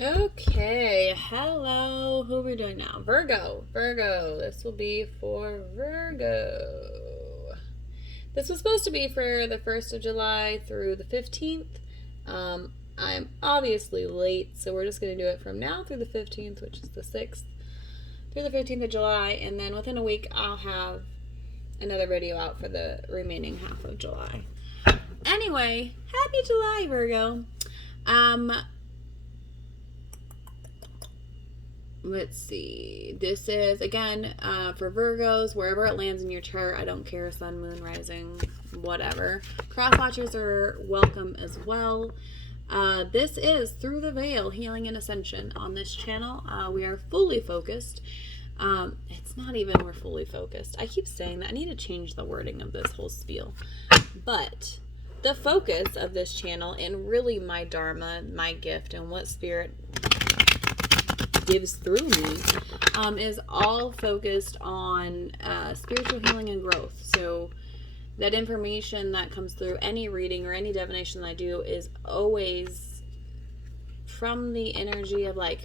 Okay, hello. Who are we doing now? Virgo. Virgo. This will be for Virgo. This was supposed to be for the 1st of July through the 15th. I'm obviously late, so we're just going to do it from now through the 15th, which is the 6th, through the 15th of July, and then within a week I'll have another video out for the remaining half of July. Anyway, happy July, Virgo. Let's see. This is, again, for Virgos, wherever it lands in your chart. I don't care, sun, moon, rising, whatever. Cross watchers are welcome as well. This is Through the Veil, Healing and Ascension on this channel. We are fully focused. It's not even we're fully focused. I keep saying that. I need to change the wording of this whole spiel. But the focus of this channel, and really my dharma, my gift, and what spirit gives through me, is all focused on spiritual healing and growth. So that information that comes through any reading or any divination that I do is always from the energy of like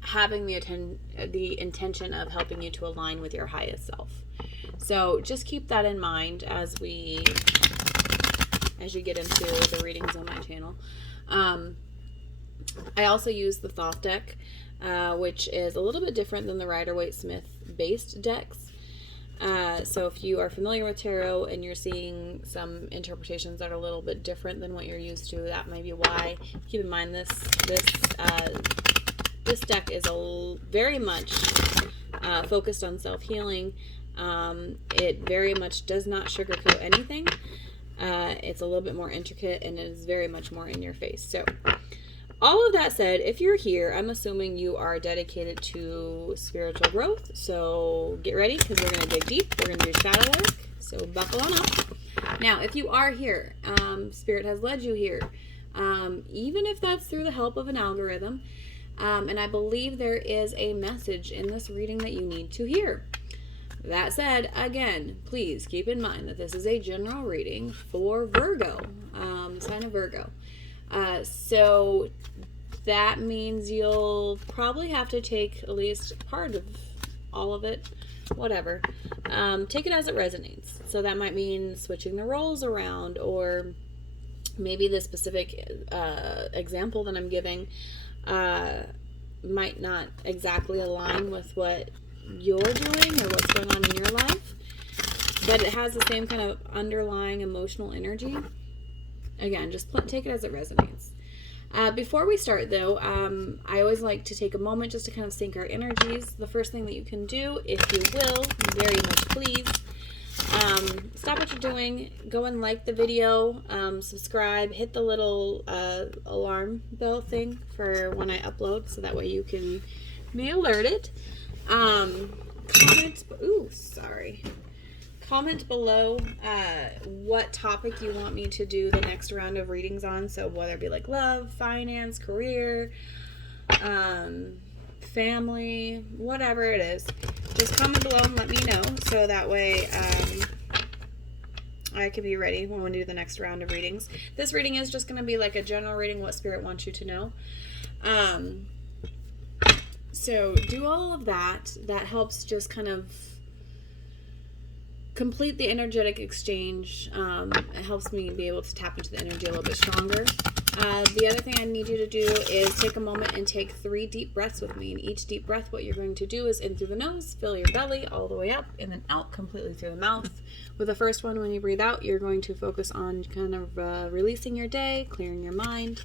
having the intention of helping you to align with your highest self. So just keep that in mind as you get into the readings on my channel. I also use the Thoth deck, which is a little bit different than the Rider-Waite-Smith based decks. So if you are familiar with tarot and you're seeing some interpretations that are a little bit different than what you're used to, that may be why. Keep in mind this deck is very much focused on self-healing. It very much does not sugarcoat anything. It's a little bit more intricate, and it is very much more in your face. So all of that said, if you're here, I'm assuming you are dedicated to spiritual growth. So get ready, because we're going to dig deep. We're going to do shadow work. So buckle on up. Now, if you are here, Spirit has led you here, even if that's through the help of an algorithm. And I believe there is a message in this reading that you need to hear. That said, again, please keep in mind that this is a general reading for Virgo, the sign of Virgo. So that means you'll probably have to take at least part of all of it, whatever. Take it as it resonates. So that might mean switching the roles around, or maybe the specific example that I'm giving might not exactly align with what you're doing or what's going on in your life, but it has the same kind of underlying emotional energy. Again, just take it as it resonates. Before we start, though, I always like to take a moment just to kind of sync our energies. The first thing that you can do, if you will, very much please, stop what you're doing, go and like the video, subscribe, hit the little alarm bell thing for when I upload, so that way you can be alerted. Comment below what topic you want me to do the next round of readings on. So whether it be like love, finance, career, family, whatever it is, just comment below and let me know, so that way I can be ready when we do the next round of readings. This reading is just going to be like a general reading, what Spirit wants you to know. So do all of that. That helps just kind of complete the energetic exchange. It helps me be able to tap into the energy a little bit stronger. The other thing I need you to do is take a moment and take 3 deep breaths with me. And each deep breath, what you're going to do is in through the nose, fill your belly all the way up, and then out completely through the mouth. With the first one, when you breathe out, you're going to focus on kind of releasing your day, clearing your mind.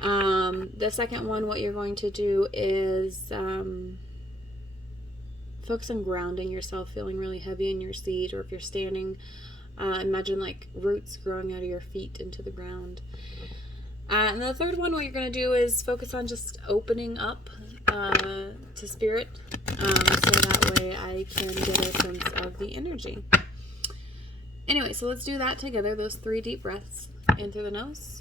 The second one, what you're going to do is focus on grounding yourself, feeling really heavy in your seat, or if you're standing, imagine like roots growing out of your feet into the ground. And the third one, what you're going to do is focus on just opening up to Spirit, so that way I can get a sense of the energy. Anyway, so let's do that together, those 3 deep breaths. In through the nose.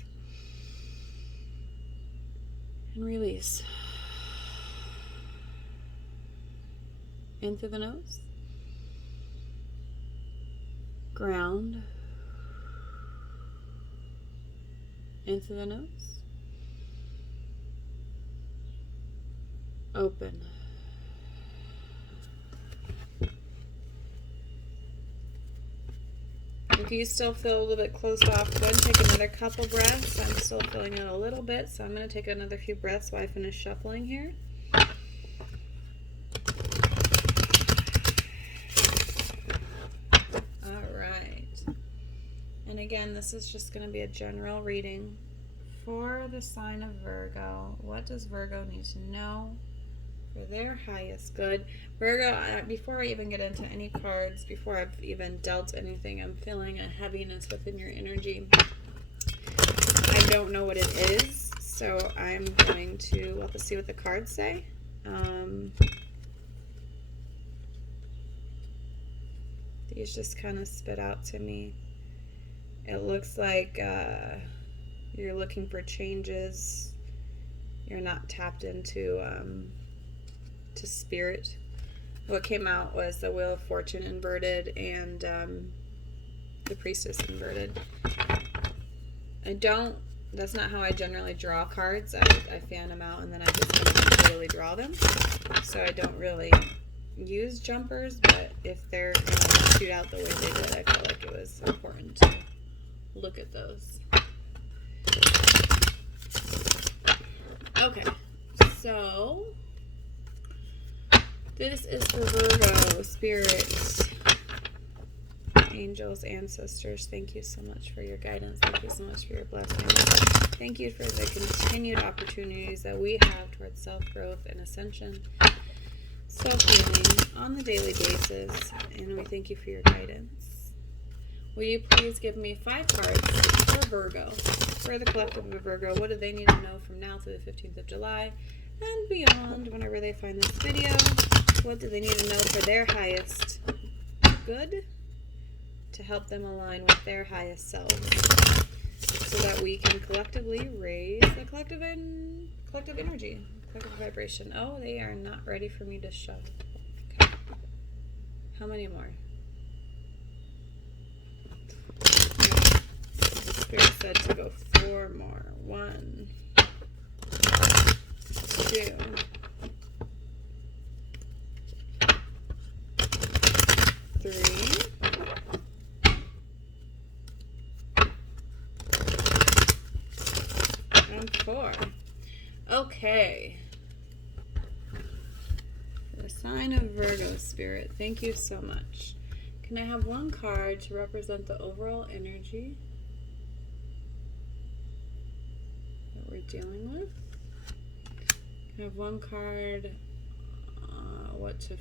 And release. In through the nose. Ground. In through the nose. Open. If you still feel a little bit closed off, go ahead and take another couple breaths. I'm still feeling it a little bit, so I'm going to take another few breaths while I finish shuffling here. All right. And again, this is just going to be a general reading for the sign of Virgo. What does Virgo need to know for their highest good? Virgo, before I even get into any cards, before I've even dealt anything, I'm feeling a heaviness within your energy. I don't know what it is, so I'm going to let us see what the cards say. These just kind of spit out to me. It looks like you're looking for changes. You're not tapped into to spirit. What came out was the Wheel of Fortune inverted and the Priestess inverted. That's not how I generally draw cards. I fan them out and then I just really draw them. So I don't really use jumpers, but if they're going to shoot out the way they did, I felt like it was important to look at those. Okay, so this is for Virgo, spirits, angels, ancestors. Thank you so much for your guidance. Thank you so much for your blessings. Thank you for the continued opportunities that we have towards self-growth and ascension, self-healing on the daily basis, and we thank you for your guidance. Will you please give me 5 cards for Virgo, for the collective of Virgo? What do they need to know from now through the 15th of July and beyond, whenever they find this video? What do they need to know for their highest good to help them align with their highest selves so that we can collectively raise the collective energy, collective vibration? Oh, they are not ready for me to shove. Okay. How many more? Spirit said to go 4 more. 1, 2, 3, and 4. Okay. The sign of Virgo, Spirit, thank you so much. Can I have 1 card to represent the overall energy that we're dealing with? Can I have 1 card, what to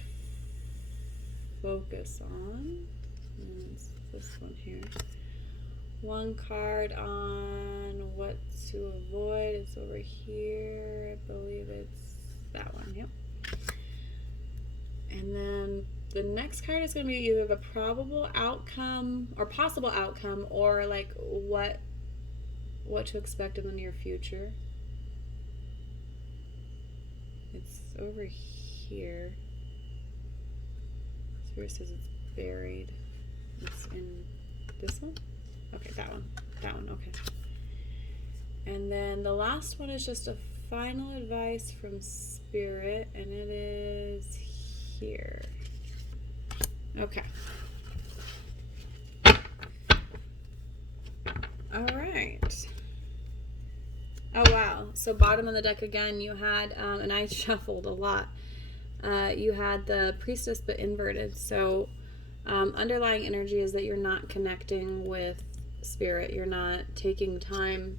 focus on? And it's this one here. 1 card on what to avoid. It's over here. I believe it's that one. Yep. And then the next card is going to be either the probable outcome or possible outcome, or like what to expect in the near future. It's over here. Spirit says it's buried. It's in this one? Okay, that one. That one, okay. And then the last one is just a final advice from Spirit, and it is here. Okay. All right. Oh, wow. So bottom of the deck again, you had, and I shuffled a lot. You had the Priestess but inverted. So underlying energy is that you're not connecting with Spirit. You're not taking time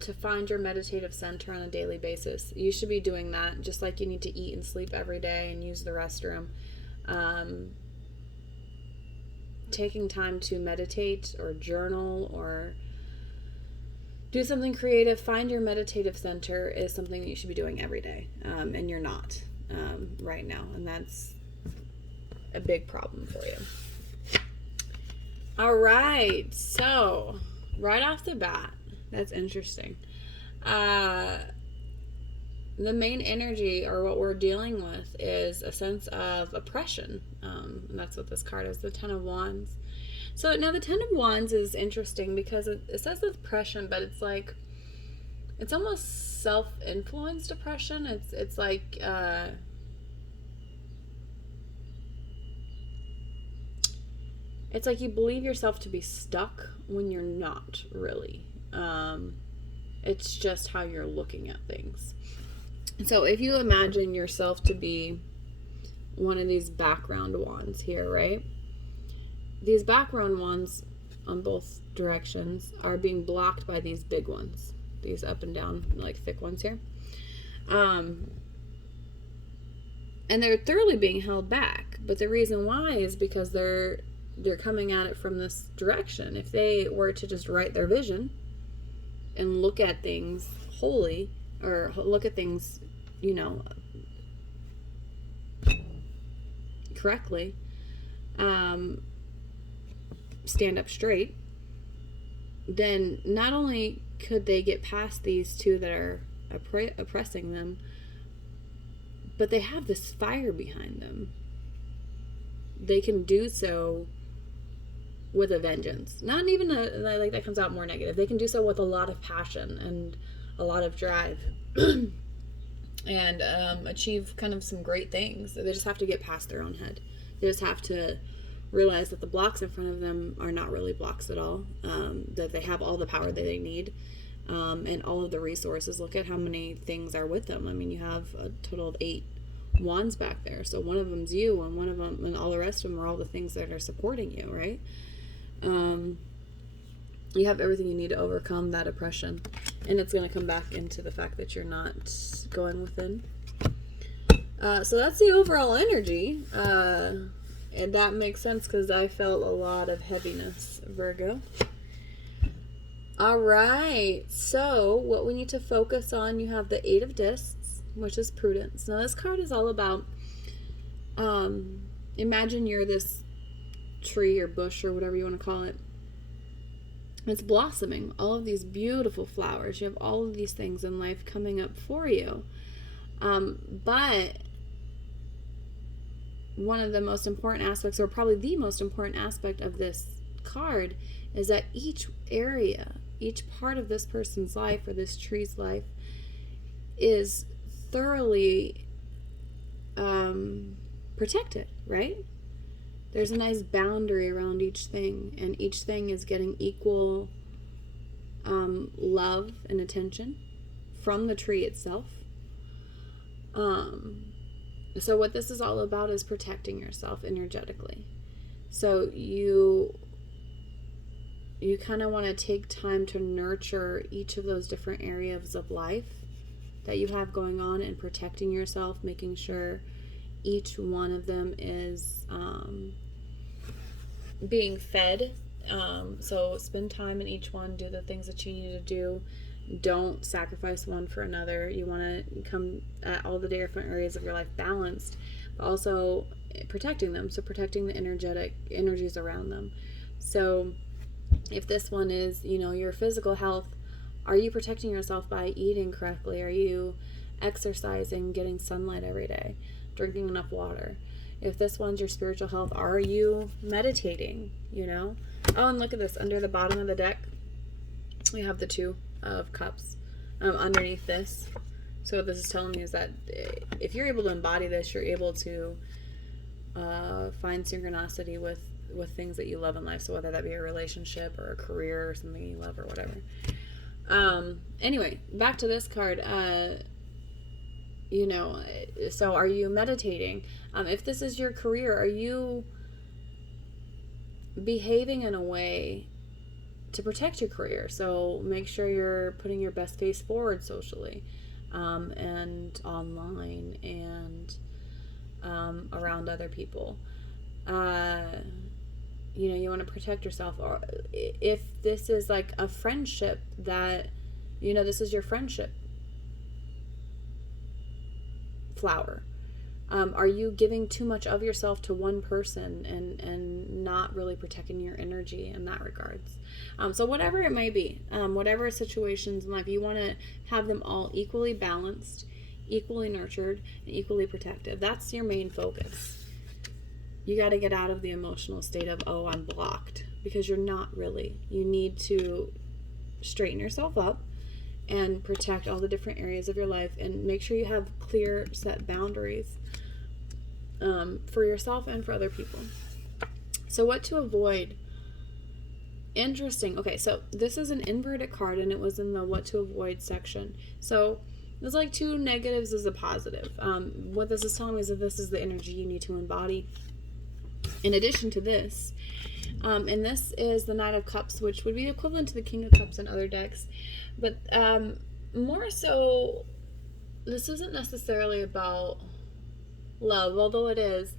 to find your meditative center on a daily basis. You should be doing that, just like you need to eat and sleep every day and use the restroom. Taking time to meditate or journal or do something creative, find your meditative center is something that you should be doing every day, and you're not right now, and that's a big problem for you. All right, so right off the bat, that's interesting. The main energy, or what we're dealing with, is a sense of oppression. And that's what this card is, the Ten of Wands. So now the Ten of Wands is interesting because it says oppression, but it's like it's almost self-influenced depression. It's like it's like you believe yourself to be stuck when you're not really. It's just how you're looking at things. So if you imagine yourself to be one of these background wands here, right? These background wands on both directions are being blocked by these big ones, these up and down, like thick ones here. And they're thoroughly being held back. But the reason why is because they're coming at it from this direction. If they were to just write their vision and look at things wholly, or look at things, you know, correctly, stand up straight, then not only could they get past these two that are oppressing them, but they have this fire behind them. They can do so with a vengeance. Not even like that comes out more negative. They can do so with a lot of passion and a lot of drive and achieve kind of some great things. They just have to get past their own head. They just have to realize that the blocks in front of them are not really blocks at all, that they have all the power that they need, and all of the resources. Look at how many things are with them. I mean, you have a total of 8 wands back there. So one of them's you, and one of them, and all the rest of them are all the things that are supporting you, right? You have everything you need to overcome that oppression, and it's going to come back into the fact that you're not going within. So that's the overall energy, and that makes sense because I felt a lot of heaviness, Virgo. All right, so what we need to focus on, you have the 8 of Discs, which is prudence. Now this card is all about, imagine you're this tree or bush or whatever you want to call it. It's blossoming, all of these beautiful flowers. You have all of these things in life coming up for you. But one of the most important aspects, or probably the most important aspect of this card, is that each area, each part of this person's life or this tree's life is thoroughly protected, right? There's a nice boundary around each thing, and each thing is getting equal love and attention from the tree itself. So what this is all about is protecting yourself energetically. So you kind of want to take time to nurture each of those different areas of life that you have going on, and protecting yourself, making sure each one of them is being fed. So spend time in each one, do the things that you need to do. Don't sacrifice one for another. You want to come at all the different areas of your life balanced, but also protecting them. So protecting the energies around them. So if this one is, your physical health, are you protecting yourself by eating correctly? Are you exercising, getting sunlight every day, drinking enough water? If this one's your spiritual health, are you meditating, Oh, and look at this. Under the bottom of the deck, we have the 2 of Cups underneath this. So what this is telling me is that if you're able to embody this, you're able to find synchronicity with things that you love in life. So whether that be a relationship or a career or something you love or whatever. Anyway, back to this card. So are you meditating? If this is your career, are you behaving in a way to protect your career? So make sure you're putting your best face forward socially, and online, and around other people. You want to protect yourself. Or if this is like a friendship that, this is your friendship flower. Are you giving too much of yourself to one person and not really protecting your energy in that regards? So whatever it may be, whatever situations in life, you want to have them all equally balanced, equally nurtured, and equally protective. That's your main focus. You got to get out of the emotional state of, oh, I'm blocked, because you're not really. You need to straighten yourself up and protect all the different areas of your life, and make sure you have clear set boundaries for yourself and for other people. So what to avoid? Interesting. Okay, so this is an inverted card, and it was in the what to avoid section. So there's like two negatives as a positive. What this is telling me is that this is the energy you need to embody. In addition to this, and this is the Knight of Cups, which would be equivalent to the King of Cups in other decks. But more so, this isn't necessarily about love, although it is.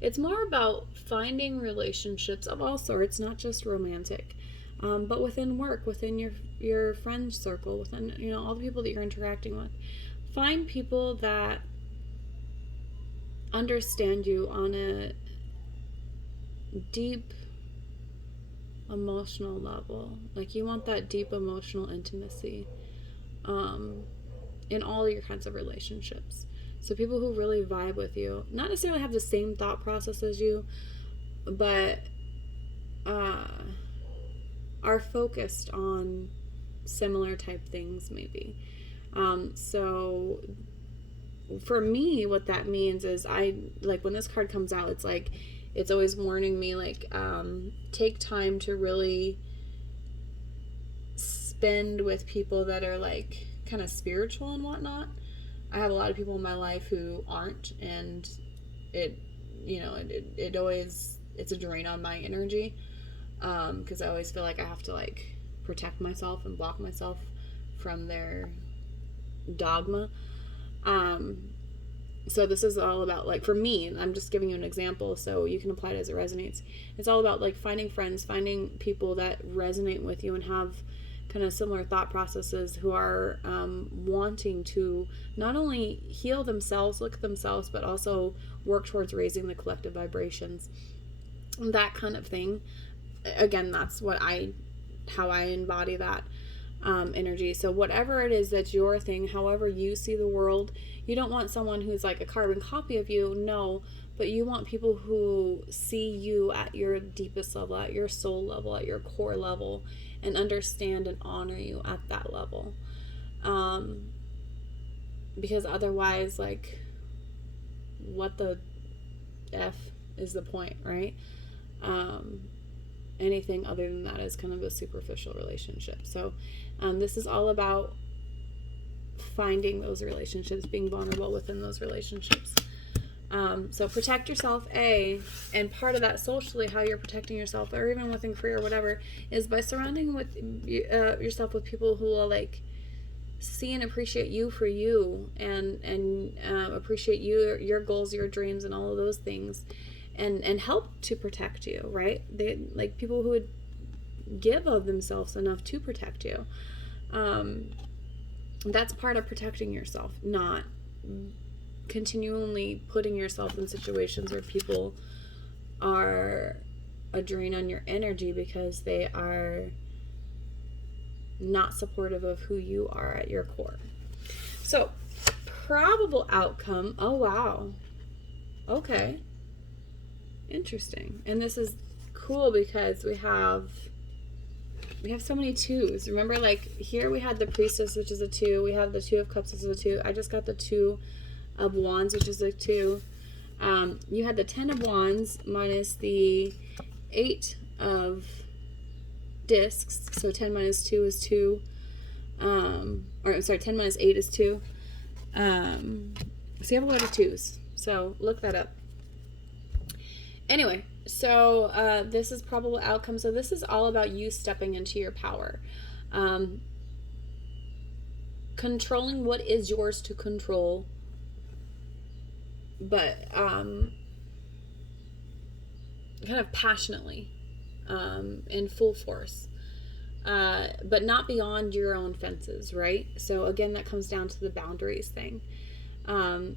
It's more about finding relationships of all sorts, not just romantic, but within work, within your friend circle, within, you know, all the people that you're interacting with. Find people that understand you on a deep emotional level. Like, you want that deep emotional intimacy in all your kinds of relationships. So people who really vibe with you, not necessarily have the same thought process as you, but are focused on similar type things maybe. So for me, what that means is, I like when this card comes out, it's like, it's always warning me, like, take time to really spend with people that are like kind of spiritual and whatnot. I have a lot of people in my life who aren't, and it always, it's a drain on my energy, because I always feel like I have to like protect myself and block myself from their dogma. So this is all about, like, for me, I'm just giving you an example so you can apply it as it resonates. It's all about like finding friends, finding people that resonate with you and have kind of similar thought processes, who are wanting to not only heal themselves, look at themselves, but also work towards raising the collective vibrations, that kind of thing. Again, that's how I embody that energy. So whatever it is that's your thing, however you see the world, you don't want someone who's like a carbon copy of you, no, but you want people who see you at your deepest level, at your soul level, at your core level, and understand and honor you at that level. Because otherwise, like, what the F is the point, right? Anything other than that is kind of a superficial relationship. So this is all about finding those relationships, being vulnerable within those relationships. So protect yourself, and part of that socially, how you're protecting yourself, or even within career or whatever, is by surrounding with yourself with people who will like see and appreciate you for you, and appreciate your goals, your dreams, and all of those things, and help to protect you, right? They like people who would give of themselves enough to protect you. That's part of protecting yourself, not continually putting yourself in situations where people are a drain on your energy because they are not supportive of who you are at your core. So, probable outcome. Oh, wow. Okay. Interesting. And this is cool because we have so many twos. Remember, like, here we had the Priestess, which is a 2. We have the 2 of Cups, which is a 2. I just got the 2 of Wands, which is a 2. You had the 10 of Wands minus the 8 of Discs. So 10 minus 2 is 2. Or I'm sorry, 10 minus 8 is 2. So you have a lot of 2s. So look that up. Anyway, so this is probable outcome. So this is all about you stepping into your power. Controlling what is yours to control, but kind of passionately, in full force, but not beyond your own fences, right? So again, that comes down to the boundaries thing.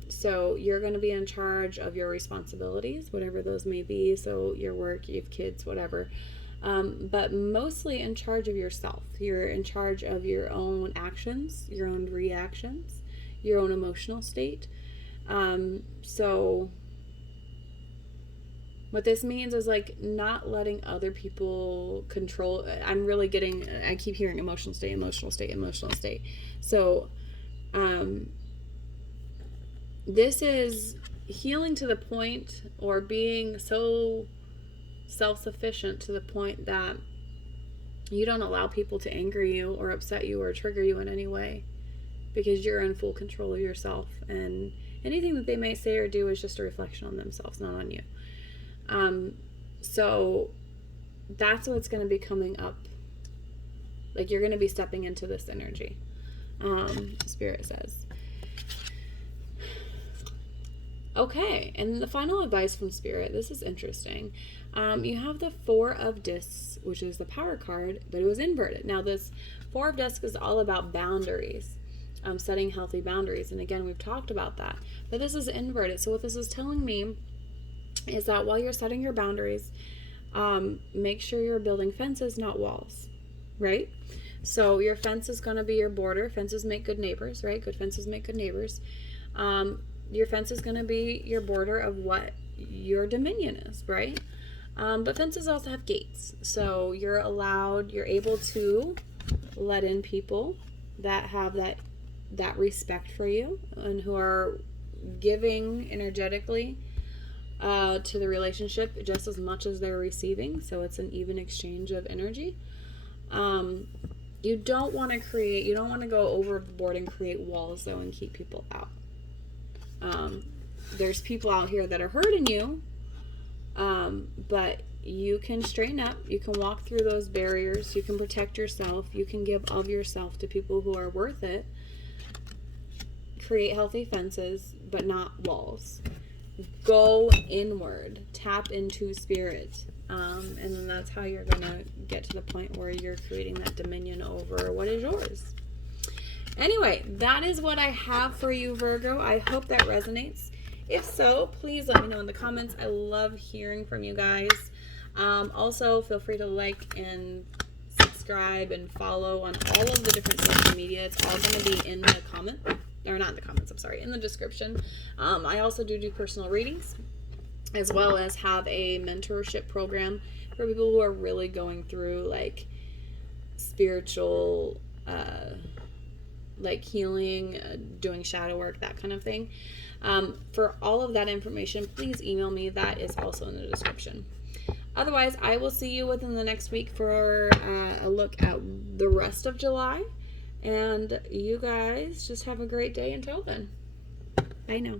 So you're going to be in charge of your responsibilities, whatever those may be. So your work, you have kids, whatever. But mostly in charge of yourself. You're in charge of your own actions, your own reactions, your own emotional state. So What this means is like not letting other people control. I'm really getting, I keep hearing emotional state, emotional state, emotional state. So, this is healing to the point, or being so self-sufficient to the point that you don't allow people to anger you or upset you or trigger you in any way, because you're in full control of yourself, and anything that they may say or do is just a reflection on themselves, not on you. So that's what's going to be coming up. Like, you're going to be stepping into this energy. Spirit says. Okay, and the final advice from Spirit, this is interesting. You have the Four of Discs, which is the power card, but it was inverted. Now, this Four of Discs is all about boundaries, setting healthy boundaries. And again, we've talked about that. But this is inverted. So what this is telling me is that while you're setting your boundaries, make sure you're building fences, not walls, right? So your fence is going to be your border. Fences make good neighbors, right? Good fences make good neighbors. Your fence is going to be your border of what your dominion is, right? But fences also have gates. So you're able to let in people that have that respect for you and who are giving energetically to the relationship just as much as they're receiving. So it's an even exchange of energy. You don't want to go overboard and create walls though and keep people out. There's people out here that are hurting you, but you can straighten up, you can walk through those barriers, you can protect yourself, you can give of yourself to people who are worth it. Create healthy fences, but not walls. Go inward, tap into spirit, and then that's how you're gonna get to the point where you're creating that dominion over what is yours. Anyway, that is what I have for you, Virgo. I hope that resonates. If so, please let me know in the comments. I love hearing from you guys. Also, feel free to like and subscribe and follow on all of the different social media. It's all going to be in the comment, or not in the comments, I'm sorry, in the description. I also do personal readings, as well as have a mentorship program for people who are really going through like spiritual like healing, doing shadow work, that kind of thing. For all of that information, please email me. That is also in the description. Otherwise, I will see you within the next week for a look at the rest of July. And you guys just have a great day until then. Bye now.